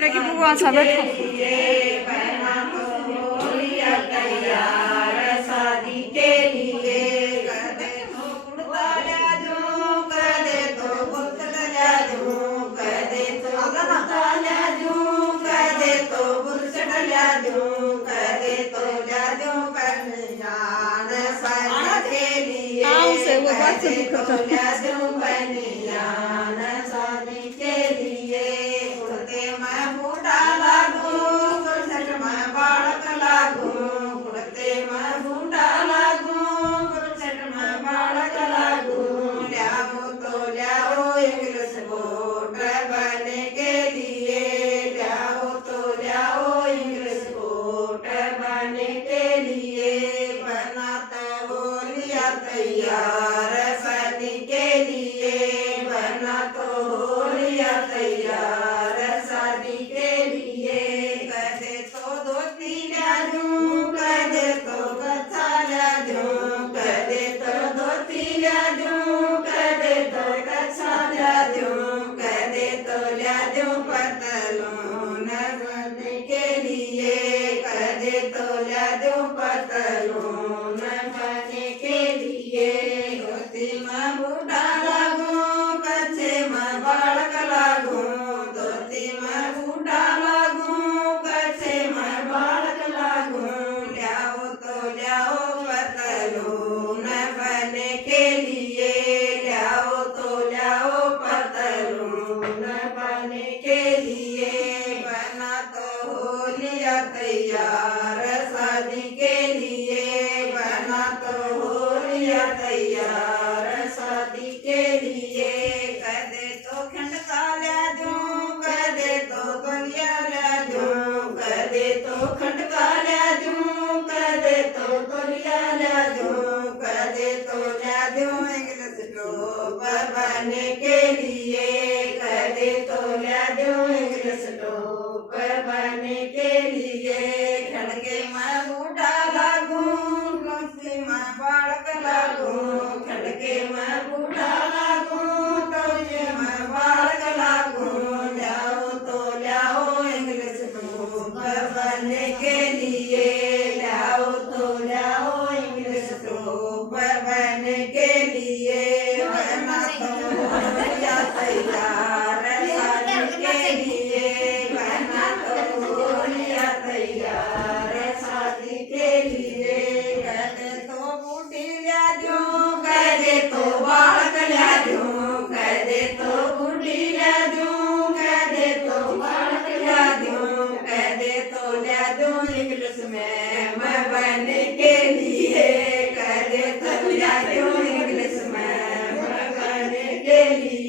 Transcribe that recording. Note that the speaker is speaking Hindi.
लगी बुआ सा बैठो। शादी के लिए कदे तो कुर्ता ला दूं, कदे तो बुर्खा ला दूं, कदे तो कुर्ता ला दूं, कदे तो बुर्खा ला दूं, कदे तो ला दूं बनियान शादी के लिए, कदे तो ला दूं बनियान शादी के लिए। कुर्ते में बूटा लागूं, कुर्ते में बालक लागूं, कुर्ते में बूटा लागूं, कुर्ते में बालक लागूं। ल्याओ तो ल्याओ इंग्लिश कोट बनने के लिए, ल्याओ तो ल्याओ इंग्लिश कोट बनने के लिए। बना तो हो लिया तैयार शादी के लिए, बना तो हो लिया तैयार शादी के लिए। कदे तो धोती ला दूं, कदे तो गथा ला दूं, कदे तो धोती ला दूं, कदे तो गथा ला दूं, कदे तो ला दूं पतलून बनने के लिए, कदे तो ला दूं पतलून बनने के लिए। धोती में बूटा लागूं, कच्छे में बालक लागूं, धोती में बूटा लागूं, कच्छे में बालक लागूं। ल्याओ तो ल्याओ पतलून बनने के लिए, ल्याओ तो ल्याओ पतलून बनने के लिए। बना तो हो लिया तैयार शादी के लिए, बना तो हो लिया तैयार शादी के लिए। कदे तो खंडका ला दूं, कदे तो बलिया ला दूं, कदे तो खंडका ला दूं, कदे तो बलिया ला दूं, कदे तो ला दूं इंग्लिश टॉप बनने के लिए, कदे तो ला दूं इंग्लिश टॉप बनने के लिए। खड़के में बूटा लागूं, कुर्सी में बालक लागूं, खड़के में बूटा लागूं, कुर्सी में बालक लागूं। ल्याओ तो ल्याओ इंग्लिश टॉप बनने के लिए, ल्याओ तो ल्याओ इंग्लिश टॉप बनने के लिए। बना तो हो लिया तैयार शादी के लिए, बना तो हो लिया तैयार शादी के लिए। कदे तो बूटी ला दूं, कदे तो बालक ला दूं, कदे तो बूटी ला दूं, कदे तो बालक ला दूं, कदे तो ला दूं इंग्लिश में बनने के लिए, कदे तो ला दूं इंग्लिश में बनने के लिए।